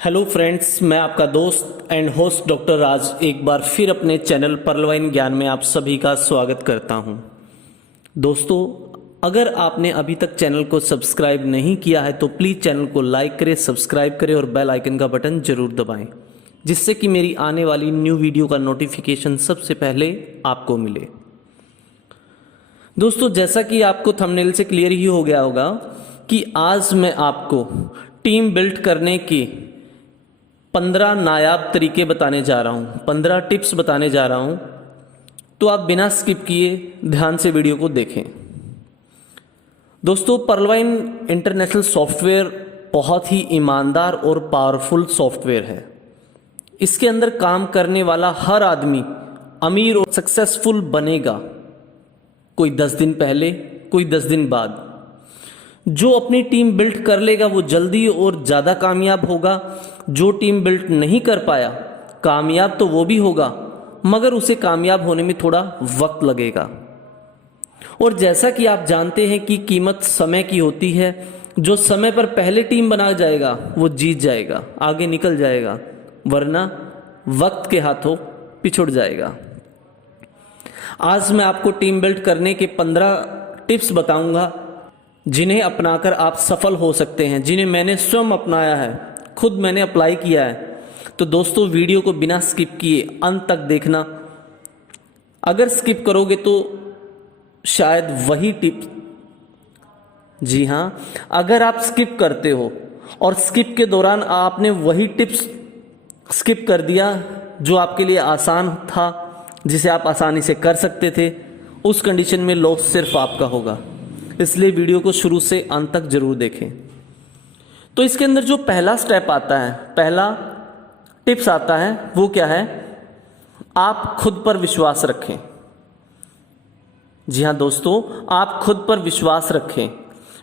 Hello friends, मैं आपका दोस्त एंड होस्ट डॉक्टर राज एक बार फिर अपने चैनल पर्लवाइन ज्ञान में आप सभी का स्वागत करता हूं। दोस्तों, अगर आपने अभी तक चैनल को सब्सक्राइब नहीं किया है तो प्लीज़ चैनल को लाइक करें, सब्सक्राइब करें और बेल आइकन का बटन जरूर दबाएं, जिससे कि मेरी आने वाली न्यू वीडियो का नोटिफिकेशन सबसे पहले आपको मिले। दोस्तों, जैसा कि आपको थंबनेल से क्लियर ही हो गया होगा कि आज मैं आपको टीम बिल्ड करने की 15 नायाब तरीके बताने जा रहा हूं, 15 टिप्स बताने जा रहा हूं। तो आप बिना स्किप किए ध्यान से वीडियो को देखें। दोस्तों, पर्लवाइन इंटरनेशनल सॉफ्टवेयर बहुत ही ईमानदार और पावरफुल सॉफ्टवेयर है। इसके अंदर काम करने वाला हर आदमी अमीर और सक्सेसफुल बनेगा, कोई 10 दिन पहले, कोई 10 दिन बाद। जो अपनी टीम बिल्ड कर लेगा वो जल्दी और ज़्यादा कामयाब होगा। जो टीम बिल्ड नहीं कर पाया, कामयाब तो वो भी होगा मगर उसे कामयाब होने में थोड़ा वक्त लगेगा। और जैसा कि आप जानते हैं कि कीमत समय की होती है। जो समय पर पहले टीम बना जाएगा वो जीत जाएगा, आगे निकल जाएगा, वरना वक्त के हाथों पिछुड़ जाएगा। आज मैं आपको टीम बिल्ड करने के 15 टिप्स बताऊंगा जिन्हें अपनाकर आप सफल हो सकते हैं, जिन्हें मैंने स्वयं अपनाया है, खुद मैंने अप्लाई किया है। तो दोस्तों, वीडियो को बिना स्किप किए अंत तक देखना। अगर स्किप करोगे तो शायद वही टिप, जी हाँ, अगर आप स्किप करते हो और स्किप के दौरान आपने वही टिप्स स्किप कर दिया जो आपके लिए आसान था, जिसे आप आसानी से कर सकते थे, उस कंडीशन में लॉस सिर्फ आपका होगा। इसलिए वीडियो को शुरू से अंत तक जरूर देखें। तो इसके अंदर जो पहला स्टेप आता है, पहला टिप्स आता है, वो क्या है? आप खुद पर विश्वास रखें। जी हां दोस्तों, आप खुद पर विश्वास रखें।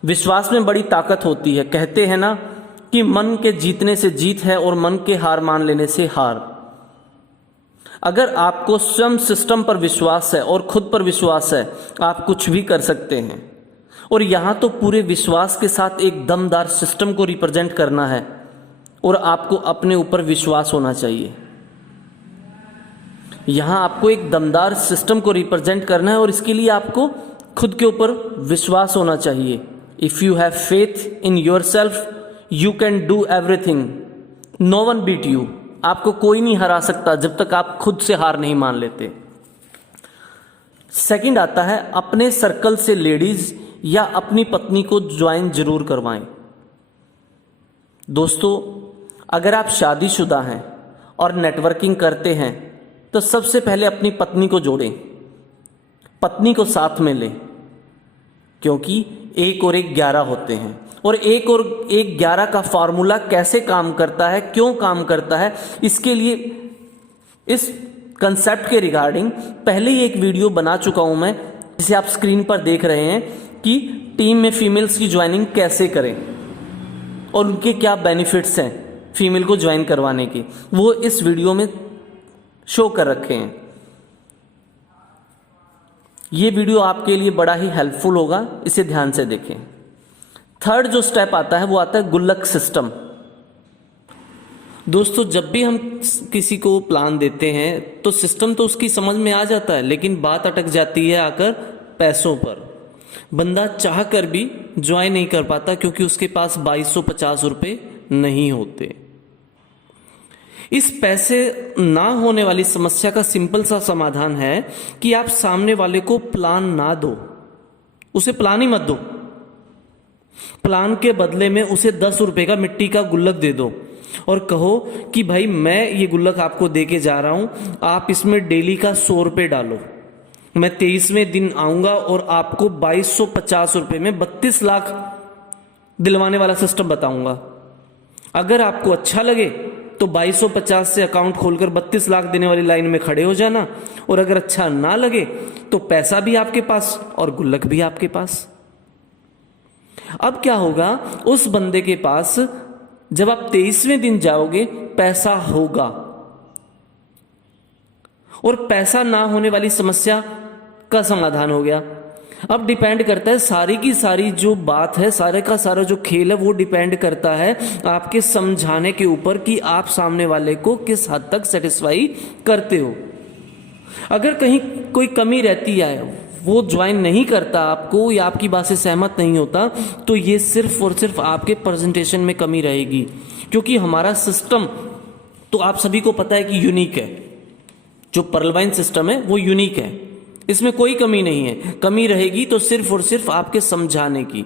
विश्वास में बड़ी ताकत होती है। कहते हैं ना कि मन के जीतने से जीत है और मन के हार मान लेने से हार। अगर आपको स्वयं सिस्टम पर विश्वास है और खुद पर विश्वास है, आप कुछ भी कर सकते हैं। और यहां तो पूरे विश्वास के साथ एक दमदार सिस्टम को रिप्रेजेंट करना है और आपको अपने ऊपर विश्वास होना चाहिए। यहां आपको एक दमदार सिस्टम को रिप्रेजेंट करना है और इसके लिए आपको खुद के ऊपर विश्वास होना चाहिए। If you have faith in yourself, you can do everything. No one beat you. आपको कोई नहीं हरा सकता जब तक आप खुद से हार नहीं मान लेते। सेकंड आता है, अपने सर्कल से लेडीज या अपनी पत्नी को ज्वाइन जरूर करवाएं। दोस्तों, अगर आप शादीशुदा हैं और नेटवर्किंग करते हैं तो सबसे पहले अपनी पत्नी को जोड़ें, पत्नी को साथ में लें, क्योंकि 1 और 1 11 होते हैं। और 1 और 1 11 का फॉर्मूला कैसे काम करता है, क्यों काम करता है, इसके लिए इस कंसेप्ट के रिगार्डिंग पहले ही एक वीडियो बना चुका हूं मैं, जिसे आप स्क्रीन पर देख रहे हैं कि टीम में फीमेल्स की ज्वाइनिंग कैसे करें और उनके क्या बेनिफिट्स हैं फीमेल को ज्वाइन करवाने की, वो इस वीडियो में शो कर रखे हैं। ये वीडियो आपके लिए बड़ा ही हेल्पफुल होगा, इसे ध्यान से देखें। थर्ड जो स्टेप आता है वो आता है गुल्लक सिस्टम। दोस्तों, जब भी हम किसी को प्लान देते हैं तो सिस्टम तो उसकी समझ में आ जाता है, लेकिन बात अटक जाती है आकर पैसों पर। बंदा चाह कर भी ज्वाइन नहीं कर पाता क्योंकि उसके पास 2250 रुपये नहीं होते। इस पैसे ना होने वाली समस्या का सिंपल सा समाधान है कि आप सामने वाले को प्लान ना दो, उसे प्लान ही मत दो। प्लान के बदले में उसे 10 रुपए का मिट्टी का गुल्लक दे दो और कहो कि भाई, मैं ये गुल्लक आपको दे के जा रहा हूं, आप इसमें डेली का 100 रुपये डालो। मैं 23वें दिन आऊंगा और आपको 2250 रुपये में 32 लाख दिलवाने वाला सिस्टम बताऊंगा। अगर आपको अच्छा लगे तो 2250 से अकाउंट खोलकर 32 लाख देने वाली लाइन में खड़े हो जाना, और अगर अच्छा ना लगे तो पैसा भी आपके पास और गुल्लक भी आपके पास। अब क्या होगा, उस बंदे के पास जब आप 23वें दिन जाओगे पैसा होगा, और पैसा ना होने वाली समस्या का समाधान हो गया। अब डिपेंड करता है, सारी की सारी जो बात है, सारे का सारा जो खेल है वो डिपेंड करता है आपके समझाने के ऊपर कि आप सामने वाले को किस हद तक सेटिस्फाई करते हो। अगर कहीं कोई कमी रहती है, वो ज्वाइन नहीं करता आपको या आपकी बात से सहमत नहीं होता, तो ये सिर्फ और सिर्फ आपके प्रेजेंटेशन में कमी रहेगी। क्योंकि हमारा सिस्टम तो आप सभी को पता है कि यूनिक है, जो पर्लवाइन सिस्टम है वो यूनिक है, इसमें कोई कमी नहीं है। कमी रहेगी तो सिर्फ और सिर्फ आपके समझाने की।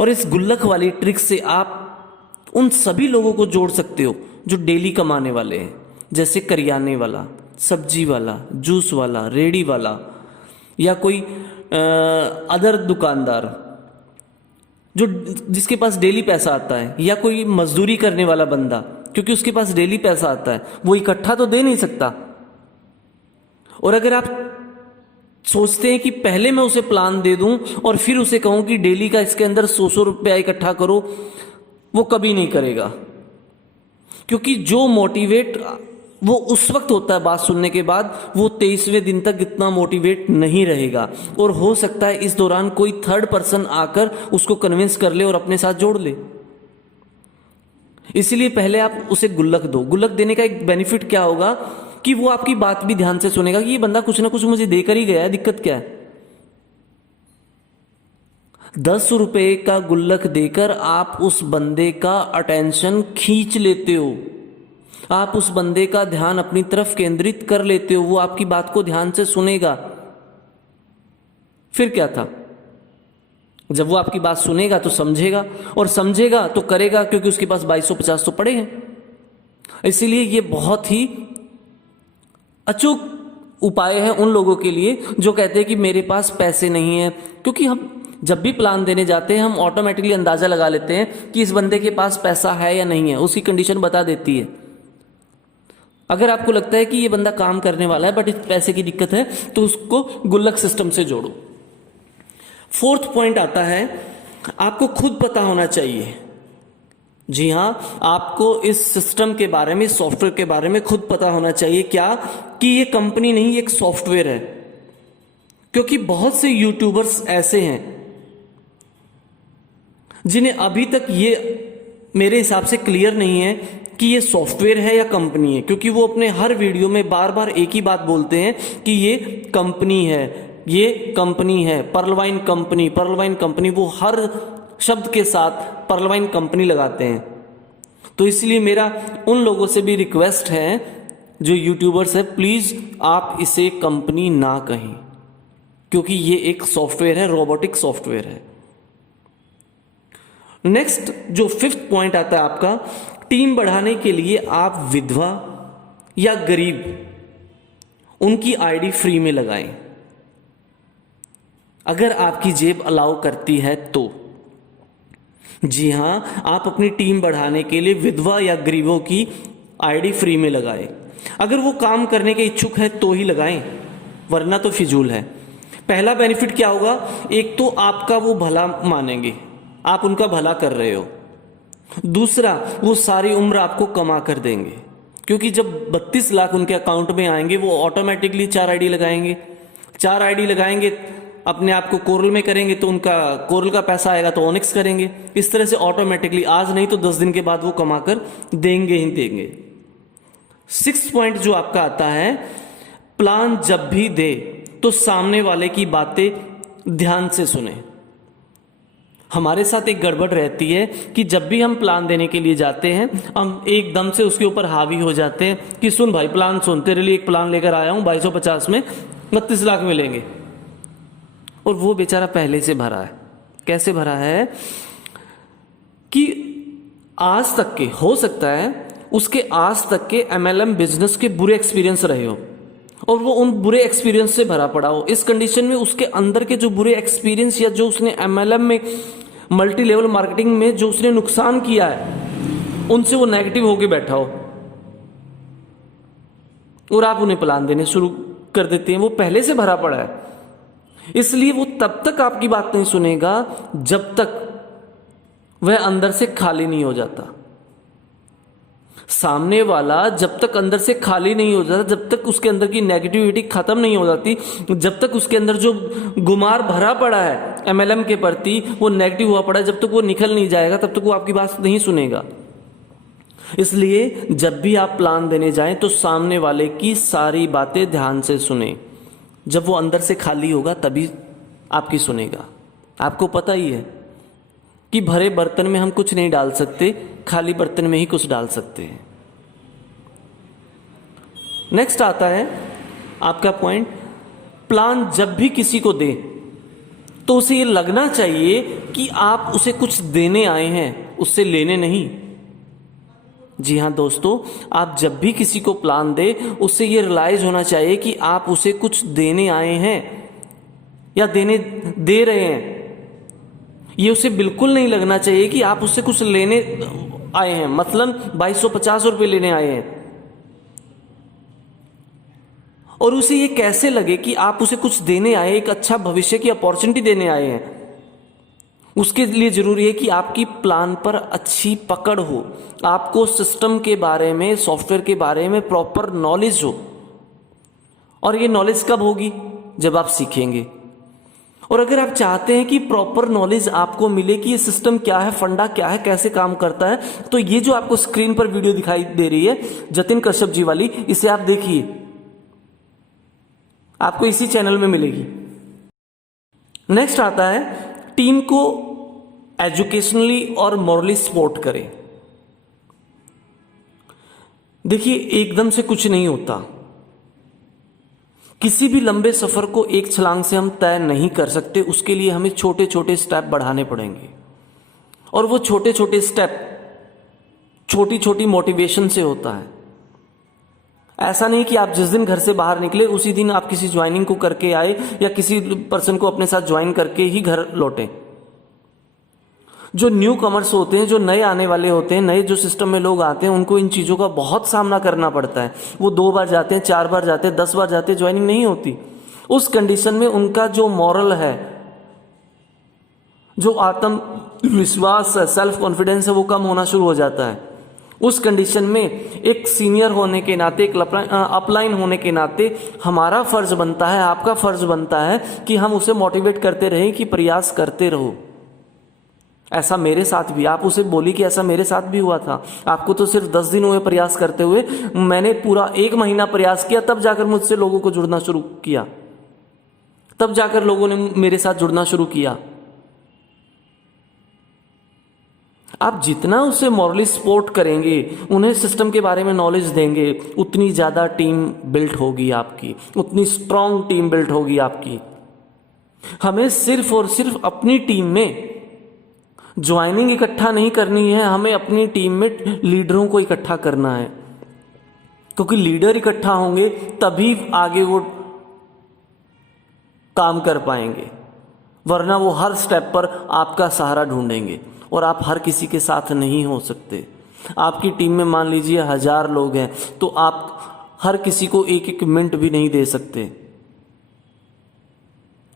और इस गुल्लक वाली ट्रिक से आप उन सभी लोगों को जोड़ सकते हो जो डेली कमाने वाले हैं, जैसे करियाने वाला, सब्जी वाला, जूस वाला, रेडी वाला, या कोई अदर दुकानदार जो जिसके पास डेली पैसा आता है, या कोई मजदूरी करने वाला बंदा, क्योंकि उसके पास डेली पैसा आता है, वो इकट्ठा तो दे नहीं सकता। और अगर आप सोचते हैं कि पहले मैं उसे प्लान दे दूं और फिर उसे कहूं कि डेली का इसके अंदर 100 रुपया इकट्ठा करो, वो कभी नहीं करेगा। क्योंकि जो मोटिवेट वो उस वक्त होता है बात सुनने के बाद, वो 23वें दिन तक इतना मोटिवेट नहीं रहेगा। और हो सकता है इस दौरान कोई थर्ड पर्सन आकर उसको कन्विंस कर ले और अपने साथ जोड़ ले। इसलिए पहले आप उसे गुल्लक दो। गुल्लक देने का एक बेनिफिट क्या होगा कि वो आपकी बात भी ध्यान से सुनेगा कि ये बंदा कुछ ना कुछ मुझे देकर ही गया है, दिक्कत क्या है। 10 रुपए का गुल्लक देकर आप उस बंदे का अटेंशन खींच लेते हो, आप उस बंदे का ध्यान अपनी तरफ केंद्रित कर लेते हो, वो आपकी बात को ध्यान से सुनेगा। फिर क्या था, जब वो आपकी बात सुनेगा तो समझेगा, और समझेगा तो करेगा, क्योंकि उसके पास 2250 तो पड़े हैं। इसीलिए ये बहुत ही अचूक उपाय है उन लोगों के लिए जो कहते हैं कि मेरे पास पैसे नहीं है। क्योंकि हम जब भी प्लान देने जाते हैं हम ऑटोमेटिकली अंदाजा लगा लेते हैं कि इस बंदे के पास पैसा है या नहीं है, उसकी कंडीशन बता देती है। अगर आपको लगता है कि ये बंदा काम करने वाला है बट इस पैसे की दिक्कत है, तो उसको गुल्लक सिस्टम से जोड़ो। 4th पॉइंट आता है, आपको खुद पता होना चाहिए। जी हां, आपको इस सिस्टम के बारे में, सॉफ्टवेयर के बारे में खुद पता होना चाहिए। क्या कि ये कंपनी नहीं, एक सॉफ्टवेयर है। क्योंकि बहुत से यूट्यूबर्स ऐसे हैं जिन्हें अभी तक ये मेरे हिसाब से क्लियर नहीं है कि ये सॉफ्टवेयर है या कंपनी है। क्योंकि वो अपने हर वीडियो में बार बार एक ही बात बोलते हैं कि ये कंपनी है, ये कंपनी है, पर्लवाइन कंपनी, पर्लवाइन कंपनी। वो हर शब्द के साथ पर्लवाइन कंपनी लगाते हैं। तो इसलिए मेरा उन लोगों से भी रिक्वेस्ट है जो यूट्यूबर्स है, प्लीज आप इसे कंपनी ना कहें, क्योंकि ये एक सॉफ्टवेयर है, रोबोटिक सॉफ्टवेयर है। नेक्स्ट जो 5th पॉइंट आता है आपका, टीम बढ़ाने के लिए आप विधवा या गरीब उनकी आईडी फ्री में लगाएं, अगर आपकी जेब अलाउ करती है तो। जी हां, आप अपनी टीम बढ़ाने के लिए विधवा या गरीबों की आईडी फ्री में लगाएं। अगर वो काम करने के इच्छुक है तो ही लगाएं, वरना तो फिजूल है। पहला बेनिफिट क्या होगा, एक तो आपका वो भला मानेंगे, आप उनका भला कर रहे हो। दूसरा, वो सारी उम्र आपको कमा कर देंगे, क्योंकि जब 32 लाख उनके अकाउंट में आएंगे वो ऑटोमेटिकली 4 आईडी लगाएंगे। 4 आईडी लगाएंगे, अपने आप को कोरल में करेंगे तो उनका कोरल का पैसा आएगा तो ओनिक्स करेंगे। इस तरह से ऑटोमेटिकली आज नहीं तो 10 दिन के बाद वो कमा कर देंगे ही देंगे। 6th पॉइंट जो आपका आता है, प्लान जब भी दे तो सामने वाले की बातें ध्यान से सुने। हमारे साथ एक गड़बड़ रहती है कि जब भी हम प्लान देने के लिए जाते हैं हम एकदम से उसके ऊपर हावी हो जाते हैं कि सुन भाई प्लान सुन, तेरे लिए एक प्लान लेकर आया हूं 2250 में 32 लाख मिलेंगे। और वो बेचारा पहले से भरा है। कैसे भरा है कि आज तक के, हो सकता है उसके आज तक के MLM बिजनेस के बुरे एक्सपीरियंस रहे हो और वो उन बुरे एक्सपीरियंस से भरा पड़ा हो। इस कंडीशन में उसके अंदर के जो बुरे एक्सपीरियंस या जो उसने MLM में, मल्टी लेवल मार्केटिंग में जो उसने नुकसान किया है, उनसे वो नेगेटिव होके बैठा हो और आप उन्हें प्लान देने शुरू कर देते हैं। वो पहले से भरा पड़ा है, इसलिए वो तब तक आपकी बात नहीं सुनेगा जब तक वह अंदर से खाली नहीं हो जाता। सामने वाला जब तक अंदर से खाली नहीं हो जाता, जब तक उसके अंदर की नेगेटिविटी खत्म नहीं हो जाती, जब तक उसके अंदर जो गुमार भरा पड़ा है एमएलएम के प्रति, वो नेगेटिव हुआ पड़ा है, जब तक वो निकल नहीं जाएगा तब तक वो आपकी बात नहीं सुनेगा। इसलिए जब भी आप प्लान देने जाएं तो सामने वाले की सारी बातें ध्यान से सुने। जब वो अंदर से खाली होगा तभी आपकी सुनेगा। आपको पता ही है कि भरे बर्तन में हम कुछ नहीं डाल सकते, खाली बर्तन में ही कुछ डाल सकते हैं। नेक्स्ट आता है आपका पॉइंट, प्लान जब भी किसी को दे तो उसे ये लगना चाहिए कि आप उसे कुछ देने आए हैं, उससे लेने नहीं। जी हाँ दोस्तों, आप जब भी किसी को प्लान दे उससे ये रियलाइज होना चाहिए कि आप उसे कुछ देने आए हैं या देने दे रहे हैं। ये उसे बिल्कुल नहीं लगना चाहिए कि आप उससे कुछ लेने आए हैं, मतलब 2250 रुपये लेने आए हैं। और उसे ये कैसे लगे कि आप उसे कुछ देने आए, एक अच्छा भविष्य की अपॉर्चुनिटी देने आए हैं। उसके लिए जरूरी है कि आपकी प्लान पर अच्छी पकड़ हो, आपको सिस्टम के बारे में, सॉफ्टवेयर के बारे में प्रॉपर नॉलेज हो। और ये नॉलेज कब होगी? जब आप सीखेंगे। और अगर आप चाहते हैं कि प्रॉपर नॉलेज आपको मिले कि ये सिस्टम क्या है, फंडा क्या है, कैसे काम करता है, तो ये जो आपको स्क्रीन पर वीडियो दिखाई दे रही है जतिन कश्यप जी वाली, इसे आप देखिए, आपको इसी चैनल में मिलेगी। नेक्स्ट आता है, टीम को एजुकेशनली और मॉरली सपोर्ट करें। देखिए, एकदम से कुछ नहीं होता। किसी भी लंबे सफर को एक छलांग से हम तय नहीं कर सकते, उसके लिए हमें छोटे छोटे स्टेप बढ़ाने पड़ेंगे। और वो छोटे छोटे स्टेप छोटी छोटी मोटिवेशन से होता है। ऐसा नहीं कि आप जिस दिन घर से बाहर निकले उसी दिन आप किसी ज्वाइनिंग को करके आए या किसी पर्सन को अपने साथ ज्वाइन करके ही घर लौटे। जो न्यू कमर्स होते हैं, जो नए आने वाले होते हैं, नए जो सिस्टम में लोग आते हैं, उनको इन चीज़ों का बहुत सामना करना पड़ता है। वो 2 बार जाते हैं, 4 बार जाते हैं, 10 बार जाते हैं, ज्वाइनिंग नहीं होती। उस कंडीशन में उनका जो मॉरल है, जो आत्मविश्वास है, सेल्फ कॉन्फिडेंस है, वो कम होना शुरू हो जाता है। उस कंडीशन में एक सीनियर होने के नाते, एक अपलाइन होने के नाते हमारा फर्ज बनता है, आपका फर्ज बनता है कि हम उसे मोटिवेट करते रहें कि प्रयास करते रहो। ऐसा मेरे साथ भी, आप उसे बोली कि ऐसा मेरे साथ भी हुआ था। आपको तो सिर्फ 10 दिन हुए प्रयास करते हुए, मैंने पूरा 1 महीना प्रयास किया, तब जाकर मुझसे लोगों को जुड़ना शुरू किया, तब जाकर लोगों ने मेरे साथ जुड़ना शुरू किया। आप जितना उसे मॉरली सपोर्ट करेंगे, उन्हें सिस्टम के बारे में नॉलेज देंगे, उतनी ज़्यादा टीम बिल्ट होगी आपकी, उतनी स्ट्रांग टीम बिल्ट होगी आपकी। हमें सिर्फ और सिर्फ अपनी टीम में ज्वाइनिंग इकट्ठा नहीं करनी है, हमें अपनी टीम में लीडरों को इकट्ठा करना है। क्योंकि लीडर इकट्ठा होंगे तभी आगे वो काम कर पाएंगे, वरना वो हर स्टेप पर आपका सहारा ढूंढेंगे और आप हर किसी के साथ नहीं हो सकते। आपकी टीम में मान लीजिए 1000 लोग हैं, तो आप हर किसी को 1-1 मिनट भी नहीं दे सकते।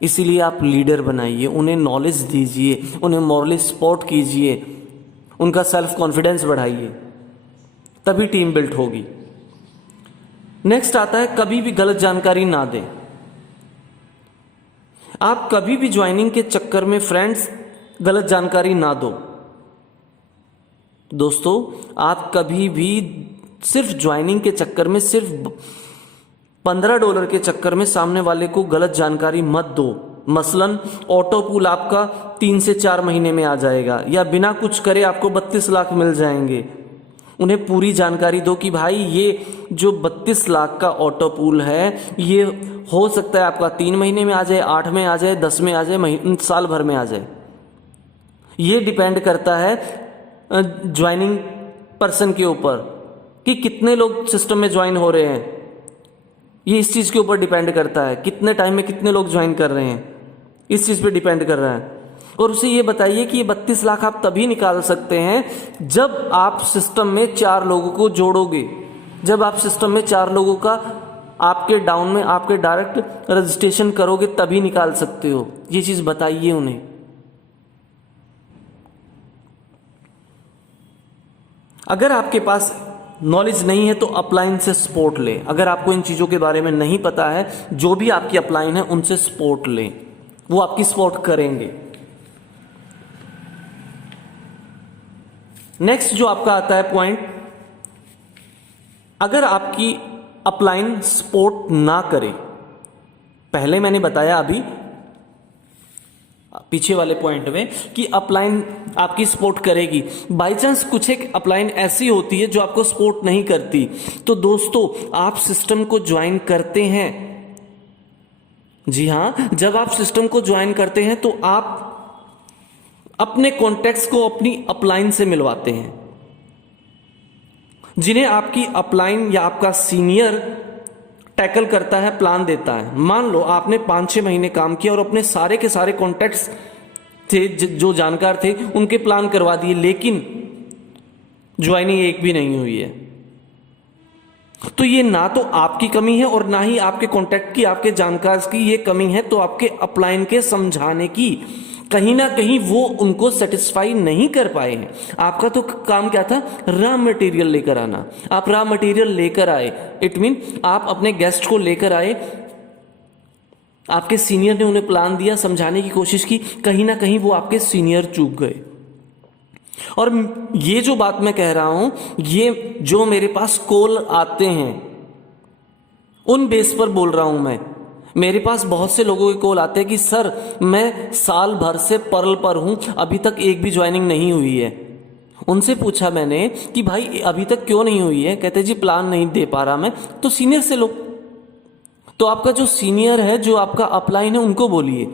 इसीलिए आप लीडर बनाइए, उन्हें नॉलेज दीजिए, उन्हें मॉरली सपोर्ट कीजिए, उनका सेल्फ कॉन्फिडेंस बढ़ाइए, तभी टीम बिल्ट होगी। नेक्स्ट आता है, कभी भी गलत जानकारी ना दें। आप कभी भी ज्वाइनिंग के चक्कर में फ्रेंड्स गलत जानकारी ना दो। दोस्तों, आप कभी भी सिर्फ ज्वाइनिंग के चक्कर में, सिर्फ $15 के चक्कर में सामने वाले को गलत जानकारी मत दो। मसलन ऑटो पूल आपका 3 से 4 महीने में आ जाएगा, या बिना कुछ करे आपको 32 लाख मिल जाएंगे। उन्हें पूरी जानकारी दो कि भाई ये जो 32 लाख का ऑटो पूल है, ये हो सकता है आपका 3 महीने में आ जाए, 8 में आ जाए, 10 में आ जाए, साल भर में आ जाए। ये डिपेंड करता है ज्वाइनिंग पर्सन के ऊपर कि कितने लोग सिस्टम में ज्वाइन हो रहे हैं। ये इस चीज़ के ऊपर डिपेंड करता है, कितने टाइम में कितने लोग ज्वाइन कर रहे हैं, इस चीज़ पे डिपेंड कर रहा है। और उसे ये बताइए कि ये 32 लाख आप तभी निकाल सकते हैं जब आप सिस्टम में 4 लोगों को जोड़ोगे, जब आप सिस्टम में 4 लोगों का आपके डाउन में, आपके डायरेक्ट रजिस्ट्रेशन करोगे, तभी निकाल सकते हो। ये चीज़ बताइए उन्हें। अगर आपके पास नॉलेज नहीं है तो अपलाइन से सपोर्ट ले। अगर आपको इन चीज़ों के बारे में नहीं पता है, जो भी आपकी अपलाइन है उनसे सपोर्ट ले, वो आपकी सपोर्ट करेंगे। नेक्स्ट जो आपका आता है पॉइंट, अगर आपकी अपलाइन सपोर्ट ना करे, पहले मैंने बताया अभी पीछे वाले पॉइंट में कि अपलाइन आपकी सपोर्ट करेगी, बाई चांस कुछ एक अपलाइन ऐसी होती है जो आपको सपोर्ट नहीं करती, तो दोस्तों आप सिस्टम को ज्वाइन करते हैं, जी हां, जब आप सिस्टम को ज्वाइन करते हैं तो आप अपने कॉन्टैक्ट्स को अपनी अपलाइन से मिलवाते हैं, जिन्हें आपकी अपलाइन या आपका सीनियर टैकल करता है, प्लान देता है। मान लो आपने 5-6 महीने काम किया और अपने सारे के सारे कॉन्टैक्ट्स थे जो जानकार थे उनके प्लान करवा दिए, लेकिन ज्वाइनिंग एक भी नहीं हुई है, तो ये ना तो आपकी कमी है और ना ही आपके कॉन्टैक्ट की, आपके जानकार की ये कमी है, तो आपके अपलाइन के समझाने की कहीं ना कहीं वो उनको सेटिस्फाई नहीं कर पाए हैं। आपका तो काम क्या था, रॉ मटेरियल लेकर आना। आप रॉ मटेरियल लेकर आए, इट मीन आप अपने गेस्ट को लेकर आए, आपके सीनियर ने उन्हें प्लान दिया, समझाने की कोशिश की, कहीं ना कहीं वो आपके सीनियर चूक गए। और ये जो बात मैं कह रहा हूं, ये जो मेरे पास कॉल आते हैं उन बेस पर बोल रहा हूं मैं। मेरे पास बहुत से लोगों के कॉल आते हैं कि सर मैं साल भर से पर्ल पर हूं, अभी तक एक भी ज्वाइनिंग नहीं हुई है। उनसे पूछा मैंने कि भाई अभी तक क्यों नहीं हुई है, कहते जी प्लान नहीं दे पा रहा मैं। तो सीनियर से लो, तो आपका जो सीनियर है, जो आपका अपलाइन है, उनको बोलिए।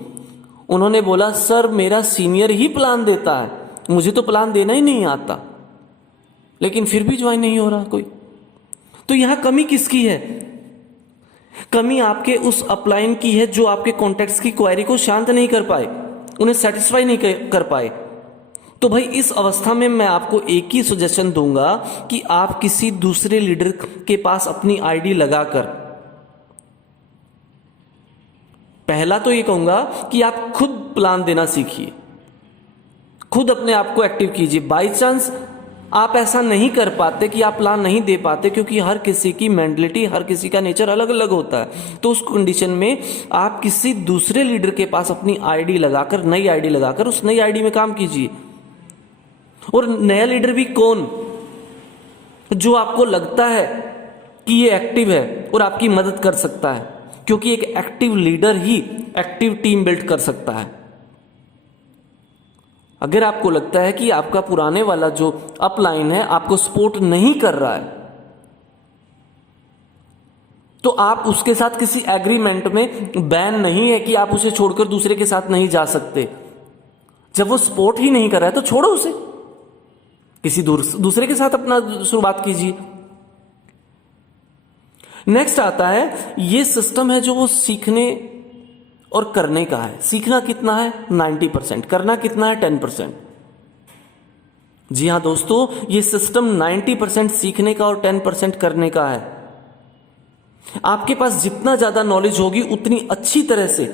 उन्होंने बोला सर मेरा सीनियर ही प्लान देता है, मुझे तो प्लान देना ही नहीं आता, लेकिन फिर भी ज्वाइन नहीं हो रहा कोई। तो यहां कमी किसकी है? कमी आपके उस अपलाइन की है जो आपके कॉन्टैक्ट्स की क्वेरी को शांत नहीं कर पाए, उन्हें सेटिस्फाई नहीं कर पाए। तो भाई इस अवस्था में मैं आपको एक ही सजेशन दूंगा कि आप किसी दूसरे लीडर के पास अपनी आईडी लगाकर, पहला तो ये कहूंगा कि आप खुद प्लान देना सीखिए, खुद अपने आप को एक्टिव कीजिए। बाई चांस आप ऐसा नहीं कर पाते कि आप प्लान नहीं दे पाते, क्योंकि हर किसी की मेंटलिटी, हर किसी का नेचर अलग अलग होता है, तो उस कंडीशन में आप किसी दूसरे लीडर के पास अपनी आईडी लगाकर, नई आईडी लगाकर उस नई आईडी में काम कीजिए। और नया लीडर भी कौन, जो आपको लगता है कि ये एक्टिव है और आपकी मदद कर सकता है, क्योंकि एक एक्टिव लीडर ही एक्टिव टीम बिल्ड कर सकता है। अगर आपको लगता है कि आपका पुराने वाला जो अपलाइन है आपको सपोर्ट नहीं कर रहा है, तो आप उसके साथ किसी एग्रीमेंट में बैन नहीं है कि आप उसे छोड़कर दूसरे के साथ नहीं जा सकते। जब वो सपोर्ट ही नहीं कर रहा है तो छोड़ो उसे, किसी दूसरे के साथ अपना शुरुआत कीजिए। नेक्स्ट आता है, ये सिस्टम है जो वो सीखने और करने का है। सीखना कितना है? 90%। करना कितना है? 10%। जी हां दोस्तों, ये सिस्टम 90% सीखने का और 10% करने का है। आपके पास जितना ज्यादा नॉलेज होगी उतनी अच्छी तरह से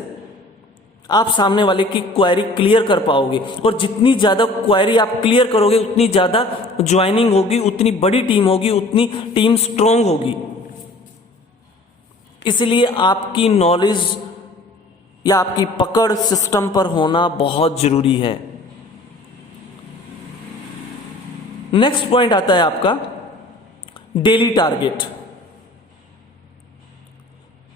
आप सामने वाले की क्वेरी क्लियर कर पाओगे, और जितनी ज्यादा क्वेरी आप क्लियर करोगे उतनी ज्यादा ज्वाइनिंग होगी, उतनी बड़ी टीम होगी, उतनी टीम स्ट्रांग होगी। इसलिए आपकी नॉलेज या आपकी पकड़ सिस्टम पर होना बहुत जरूरी है। नेक्स्ट पॉइंट आता है आपका डेली टारगेट।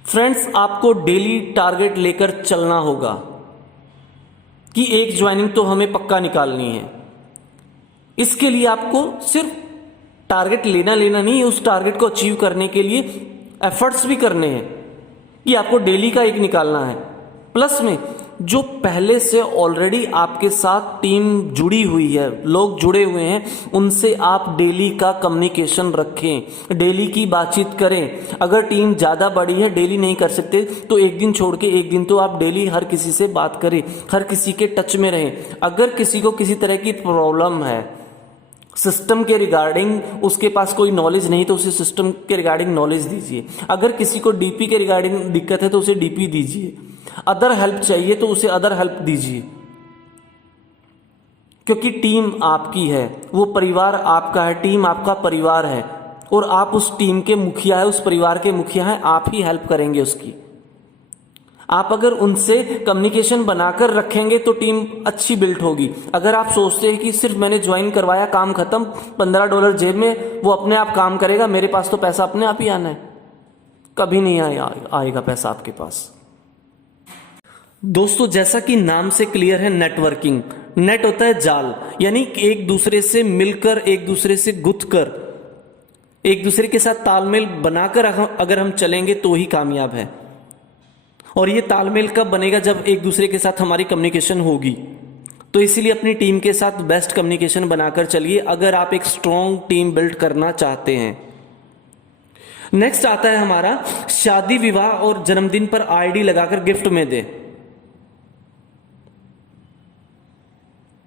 फ्रेंड्स, आपको डेली टारगेट लेकर चलना होगा कि एक ज्वाइनिंग तो हमें पक्का निकालनी है। इसके लिए आपको सिर्फ टारगेट लेना नहीं है, उस टारगेट को अचीव करने के लिए एफर्ट्स भी करने हैं कि आपको डेली का एक निकालना है। प्लस में जो पहले से ऑलरेडी आपके साथ टीम जुड़ी हुई है, लोग जुड़े हुए हैं, उनसे आप डेली का कम्युनिकेशन रखें, डेली की बातचीत करें। अगर टीम ज़्यादा बड़ी है, डेली नहीं कर सकते, तो एक दिन छोड़ के एक दिन तो आप डेली हर किसी से बात करें, हर किसी के टच में रहें। अगर किसी को किसी तरह की प्रॉब्लम है सिस्टम के रिगार्डिंग, उसके पास कोई नॉलेज नहीं, तो उसे सिस्टम के रिगार्डिंग नॉलेज दीजिए। अगर किसी को डीपी के रिगार्डिंग दिक्कत है तो उसे डीपी दीजिए। अदर हेल्प चाहिए तो उसे अदर हेल्प दीजिए, क्योंकि टीम आपकी है, वो परिवार आपका है, टीम आपका परिवार है। और आप उस टीम के मुखिया है, उस परिवार के मुखिया हैं, आप ही हेल्प करेंगे उसकी। आप अगर उनसे कम्युनिकेशन बनाकर रखेंगे तो टीम अच्छी बिल्ट होगी। अगर आप सोचते हैं कि सिर्फ मैंने ज्वाइन करवाया, काम खत्म, $15 जेब में, वो अपने आप काम करेगा, मेरे पास तो पैसा अपने आप ही आना है, कभी नहीं आएगा पैसा आपके पास। दोस्तों, जैसा कि नाम से क्लियर है, नेटवर्किंग। नेट होता है जाल, यानी एक दूसरे से मिलकर, एक दूसरे से गुथकर, एक दूसरे के साथ तालमेल बनाकर अगर हम चलेंगे तो ही कामयाब है। और ये तालमेल कब बनेगा? जब एक दूसरे के साथ हमारी कम्युनिकेशन होगी। तो इसीलिए अपनी टीम के साथ बेस्ट कम्युनिकेशन बनाकर चलिए, अगर आप एक स्ट्रॉन्ग टीम बिल्ड करना चाहते हैं। नेक्स्ट आता है हमारा, शादी विवाह और जन्मदिन पर आईडी लगाकर गिफ्ट में दे।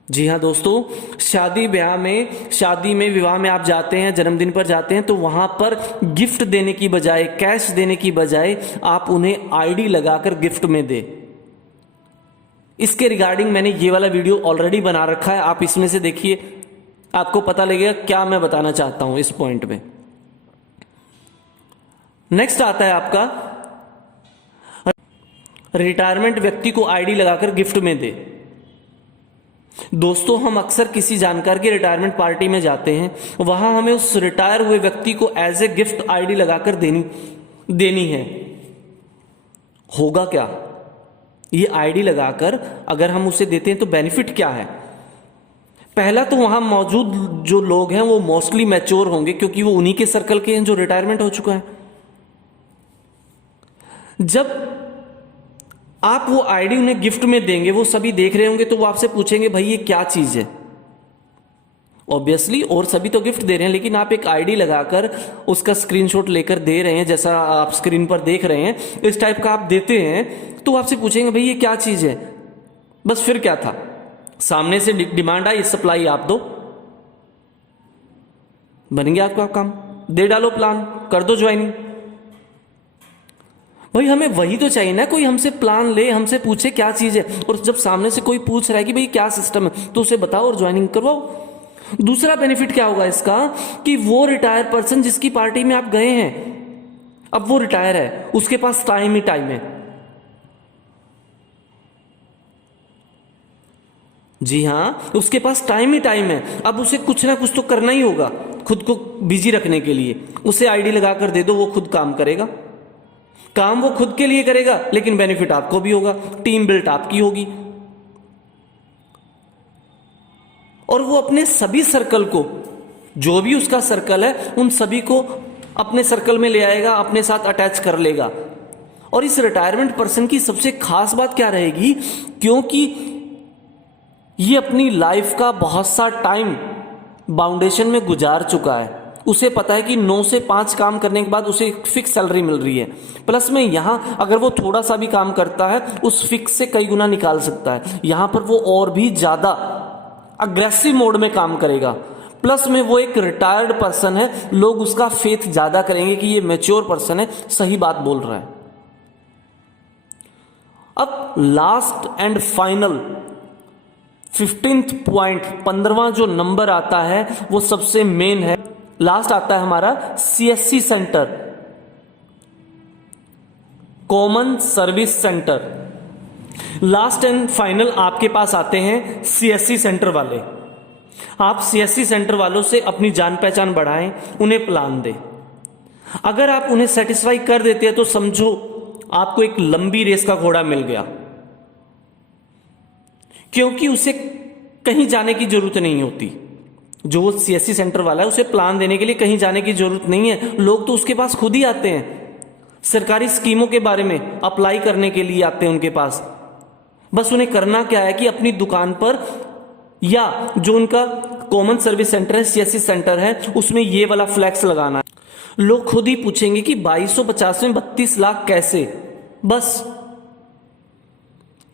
जी हाँ दोस्तों, शादी में विवाह में आप जाते हैं, जन्मदिन पर जाते हैं, तो वहां पर गिफ्ट देने की बजाय, कैश देने की बजाय आप उन्हें आईडी लगाकर गिफ्ट में दे। इसके रिगार्डिंग मैंने ये वाला वीडियो ऑलरेडी बना रखा है, आप इसमें से देखिए, आपको पता लगेगा क्या मैं बताना चाहता हूं इस पॉइंट में। नेक्स्ट आता है आपका, रिटायरमेंट व्यक्ति को आईडी लगाकर गिफ्ट में दे। दोस्तों, हम अक्सर किसी जानकार की रिटायरमेंट पार्टी में जाते हैं, वहां हमें उस रिटायर हुए व्यक्ति को एज ए गिफ्ट आईडी लगाकर देनी है। होगा क्या? ये आईडी लगाकर अगर हम उसे देते हैं तो बेनिफिट क्या है? पहला तो वहां मौजूद जो लोग हैं वो मोस्टली मैच्योर होंगे, क्योंकि वो उन्हीं के सर्कल के हैं जो रिटायरमेंट हो चुका है। जब आप वो आईडी उन्हें गिफ्ट में देंगे, वो सभी देख रहे होंगे, तो वो आपसे पूछेंगे भाई ये क्या चीज है। ऑब्वियसली, और सभी तो गिफ्ट दे रहे हैं, लेकिन आप एक आईडी लगाकर उसका स्क्रीनशॉट लेकर दे रहे हैं, जैसा आप स्क्रीन पर देख रहे हैं, इस टाइप का आप देते हैं, तो आपसे पूछेंगे भाई ये क्या चीज है। बस फिर क्या था, सामने से डिमांड आई, सप्लाई आप दो, बन गया आपका काम। दे डालो प्लान, कर दो ज्वाइनिंग। भाई हमें वही तो चाहिए ना, कोई हमसे प्लान ले, हमसे पूछे क्या चीज है, और जब सामने से कोई पूछ रहा है कि भाई क्या सिस्टम है, तो उसे बताओ और ज्वाइनिंग करवाओ। दूसरा बेनिफिट क्या होगा इसका, कि वो रिटायर पर्सन जिसकी पार्टी में आप गए हैं, अब वो रिटायर है, उसके पास टाइम ही टाइम है। जी हां, उसके पास टाइम ही टाइम है। अब उसे कुछ ना कुछ तो करना ही होगा खुद को बिजी रखने के लिए। उसे आईडी लगाकर दे दो, वो खुद काम करेगा। काम वो खुद के लिए करेगा, लेकिन बेनिफिट आपको भी होगा, टीम बिल्ट आपकी होगी। और वो अपने सभी सर्कल को, जो भी उसका सर्कल है, उन सभी को अपने सर्कल में ले आएगा, अपने साथ अटैच कर लेगा। और इस रिटायरमेंट पर्सन की सबसे खास बात क्या रहेगी, क्योंकि ये अपनी लाइफ का बहुत सा टाइम बाउंडेशन में गुजार चुका है। उसे पता है कि 9 से 5 काम करने के बाद उसे एक फिक्स सैलरी मिल रही है। प्लस में यहां अगर वो थोड़ा सा भी काम करता है, उस फिक्स से कई गुना निकाल सकता है। यहां पर वो और भी ज्यादा अग्रेसिव मोड में काम करेगा। प्लस में वो एक रिटायर्ड पर्सन है, लोग उसका फेथ ज्यादा करेंगे कि ये मैच्योर पर्सन है, सही बात बोल रहा है। अब last and final 15th point, 15वां जो नंबर आता है वो सबसे मेन है। लास्ट आता है हमारा CSC centre, common service centre. Last and final आपके पास आते हैं CSC सेंटर वाले। आप CSC सेंटर वालों से अपनी जान पहचान बढ़ाएं, उन्हें प्लान दें। अगर आप उन्हें सेटिस्फाई कर देते हैं तो समझो आपको एक लंबी रेस का घोड़ा मिल गया, क्योंकि उसे कहीं जाने की जरूरत नहीं होती। जो CSC सेंटर वाला है, उसे प्लान देने के लिए कहीं जाने की जरूरत नहीं है। लोग तो उसके पास खुद ही आते हैं, सरकारी स्कीमों के बारे में अप्लाई करने के लिए आते हैं उनके पास। बस उन्हें करना क्या है कि अपनी दुकान पर, या जो उनका कॉमन सर्विस सेंटर है, CSC सेंटर है, उसमें ये वाला फ्लैक्स लगाना है। लोग खुद ही पूछेंगे कि 2250 में 32 लाख कैसे। बस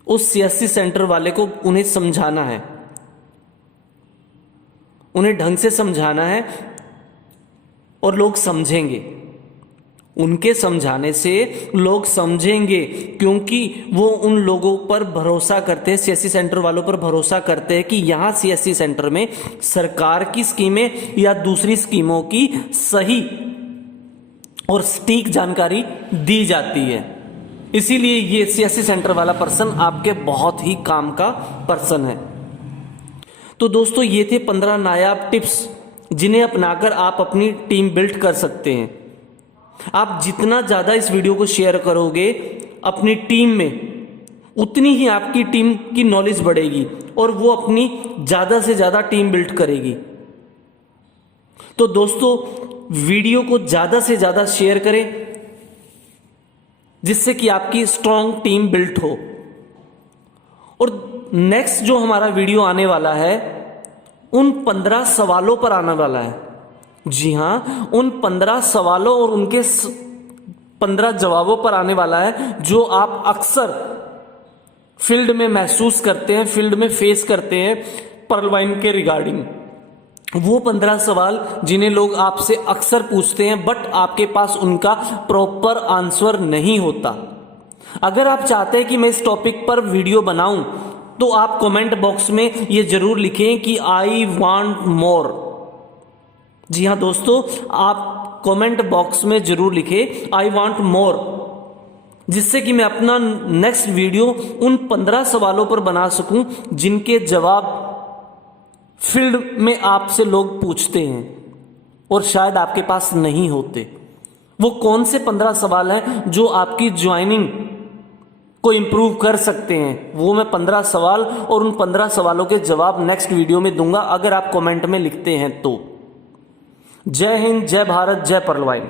उस CSC सेंटर वाले को उन्हें समझाना है, उन्हें ढंग से समझाना है, और लोग समझेंगे। उनके समझाने से लोग समझेंगे, क्योंकि वो उन लोगों पर भरोसा करते हैं, सीएससी सेंटर वालों पर भरोसा करते हैं कि यहाँ सीएससी सेंटर में सरकार की स्कीमें या दूसरी स्कीमों की सही और सटीक जानकारी दी जाती है। इसीलिए ये सीएससी सेंटर वाला पर्सन आपके बहुत ही काम का पर्सन है। तो दोस्तों, ये थे 15 नायाब टिप्स जिन्हें अपनाकर आप अपनी टीम बिल्ड कर सकते हैं। आप जितना ज़्यादा इस वीडियो को शेयर करोगे अपनी टीम में, उतनी ही आपकी टीम की नॉलेज बढ़ेगी और वो अपनी ज़्यादा से ज़्यादा टीम बिल्ड करेगी। तो दोस्तों, वीडियो को ज़्यादा से ज़्यादा शेयर करें जिससे कि आपकी स्ट्रॉन्ग टीम बिल्ड हो। और नेक्स्ट जो हमारा वीडियो आने वाला है उन 15 सवालों पर आने वाला है। जी हां, उन 15 सवालों और उनके 15 जवाबों पर आने वाला है जो आप अक्सर फील्ड में महसूस करते हैं, फील्ड में फेस करते हैं पर्ल वाइन के रिगार्डिंग। वो 15 सवाल जिन्हें लोग आपसे अक्सर पूछते हैं बट आपके पास उनका प्रॉपर आंसर नहीं होता। अगर आप चाहते हैं कि मैं इस टॉपिक पर वीडियो बनाऊं तो आप कमेंट बॉक्स में ये जरूर लिखें कि आई वांट मोर। जी हां दोस्तों, आप कमेंट बॉक्स में जरूर लिखें आई वांट मोर, जिससे कि मैं अपना नेक्स्ट वीडियो उन 15 सवालों पर बना सकूं जिनके जवाब फील्ड में आपसे लोग पूछते हैं और शायद आपके पास नहीं होते। वो कौन से 15 सवाल हैं जो आपकी ज्वाइनिंग को इंप्रूव कर सकते हैं, वो मैं 15 सवाल और उन 15 सवालों के जवाब नेक्स्ट वीडियो में दूंगा, अगर आप कमेंट में लिखते हैं तो। जय हिंद, जय भारत, जय पर्ल वाइन।